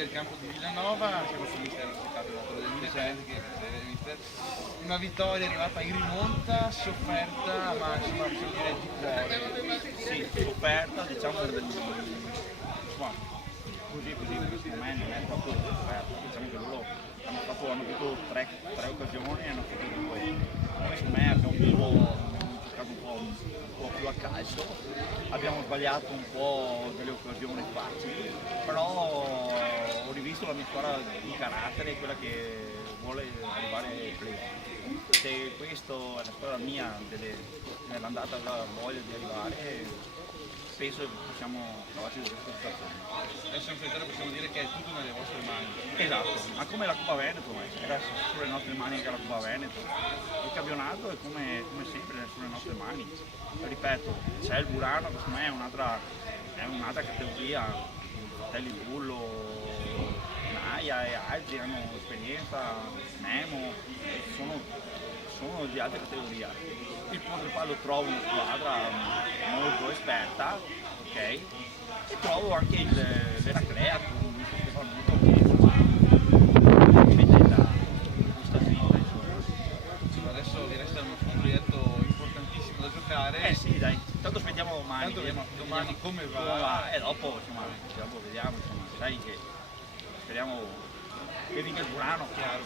del campo di Villanova, siamo sul mister classificato del 2020, una vittoria arrivata in rimonta, sofferta, ma insomma possiamo dire di cuore. Sì, sofferta, diciamo, insomma, così secondo me non è proprio sofferta, diciamo che loro hanno avuto tre occasioni e hanno fatto due. Noi secondo me abbiamo giocato un po' più a calcio, abbiamo sbagliato un po' delle occasioni facili, però ho rivisto la mia squadra di carattere, quella che vuole arrivare ai playoff. Se questo è la squadra mia nell'andata aveva voglia di arrivare, penso che possiamo cavarci delle soddisfazioni. Adesso in verità possiamo dire che è tutto nelle vostre mani. Esatto, ma come la Coppa Veneto, era sulle nostre mani anche la Coppa Veneto. Il campionato è come sempre sulle nostre mani. Ripeto, c'è il Burano che secondo me è un'altra categoria, Fratelli Bullo, Naia e altri hanno esperienza, Nemo, sono di alta categoria. Il Pontepallo lo trovo una squadra molto esperta, ok? E trovo anche l'Eraclea con Stefano che vede la giusta spinta, insomma. Adesso vi resta uno progetto importantissimo da giocare. Sì, dai, tanto aspettiamo domani. Tanto vediamo domani come va. Come va. E dopo, insomma, dopo vediamo, insomma, sai che speriamo che vinca il Burano. Chiaro.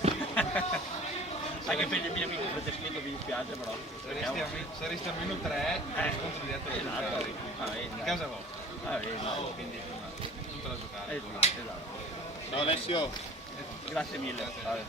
Anche per gli miei amici franceschi mi dispiace, però. Saresti a meno 3 contro dietro da giocare. In casa vostra. Quindi insomma, tutta da giocare. Esatto. Ciao Alessio. Grazie mille. Grazie.